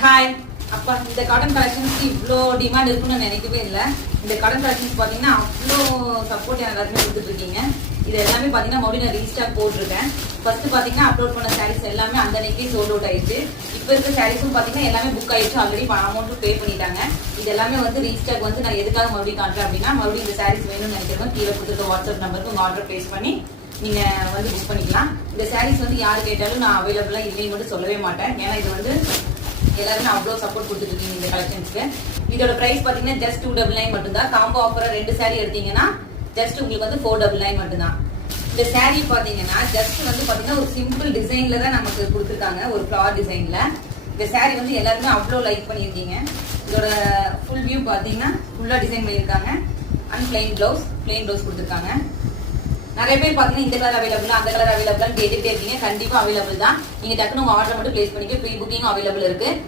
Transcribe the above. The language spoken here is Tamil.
ஹாய் அப்பா, இந்த காட்டன் கலெக்ஷன்ஸ்க்கு இவ்வளோ டிமாண்ட் இருக்குன்னு நினைக்கவே இல்லை. இந்த காட்டன் கலெக்ஷன்ஸ் பார்த்தீங்கன்னா அவ்வளோ சப்போர்ட் எல்லாருமே கொடுத்துட்டு இருக்கீங்க. இது எல்லாமே பார்த்தீங்கன்னா மறுபடியும் நான் ரீஸ்டாக் போட்டிருக்கேன். ஃபர்ஸ்ட் பார்த்தீங்கன்னா அப்லோட் பண்ண சாரீஸ் எல்லாமே அந்த அன்னைக்கே சோல்ட் அவுட் ஆயிடுச்சு. இப்போ இருக்க சாரீஸும் பார்த்தீங்கன்னா எல்லாமே புக் ஆயிடுச்சு. ஆல்ரெடி அமௌண்ட் பே பண்ணிட்டாங்க. இது எல்லாமே வந்து ரீஸ்டாக் வந்து நான் எதுக்காக மறுபடியும் காட்டுறேன் அப்படின்னா, மறுபடியும் இந்த சாரீஸ் வேணும்னு நினைக்கிறவங்க கீழே கொடுத்துருக்க வாட்ஸ்அப் நம்பருக்கு உங்கள் ஆர்டர் பிளேஸ் பண்ணி நீங்க வந்து புக் பண்ணிக்கலாம். இந்த சாரீஸ் வந்து யாரு கேட்டாலும் நான் அவைலபிளா இல்லைன்னு மட்டும் சொல்லவே மாட்டேன். ஏன்னா இது வந்து எல்லாருமே அவ்வளோ சப்போர்ட் கொடுத்துட்டு இருக்கீங்க இந்த கலெக்ஷன்ஸ்க்கு. இதோட பிரைஸ் பாத்தீங்கன்னா ஜஸ்ட் 299 மட்டும்தான். காம்போ ஆஃபரா 2 saree எடுத்தீங்கன்னா ஜஸ்ட் உங்களுக்கு வந்து 499 மட்டும்தான். இந்த saree பாத்தீங்கன்னா ஜஸ்ட் வந்து பாத்தீங்கன்னா ஒரு சிம்பிள் டிசைன்ல தான் நமக்கு கொடுத்துருக்காங்க, ஒரு ஃபிளவர் டிசைன்ல. இந்த saree வந்து எல்லாருமே அவ்வளோ லைக் பண்ணியிருக்கீங்க. இதோட ஃபுல் வியூ பாத்தீங்கன்னா ஃபுல்லா டிசைன் பண்ணியிருக்காங்க. அண்ட் பிளைன் பிளவுஸ் கொடுத்துருக்காங்க. நிறைய பேர் பாத்தீங்கன்னா இந்த கலர் அவைலபிள், அந்த கலர் அவைலபிள் கேட்டுட்டே இருக்கீங்க. கண்டிப்பா அவைலபிள் தான். நீங்க டக்குனு உங்க ஆர்டர் மட்டும் பிளேஸ் பண்ணிக்க. ப்ரீ புக்கிங் அவைலபிள் இருக்கு.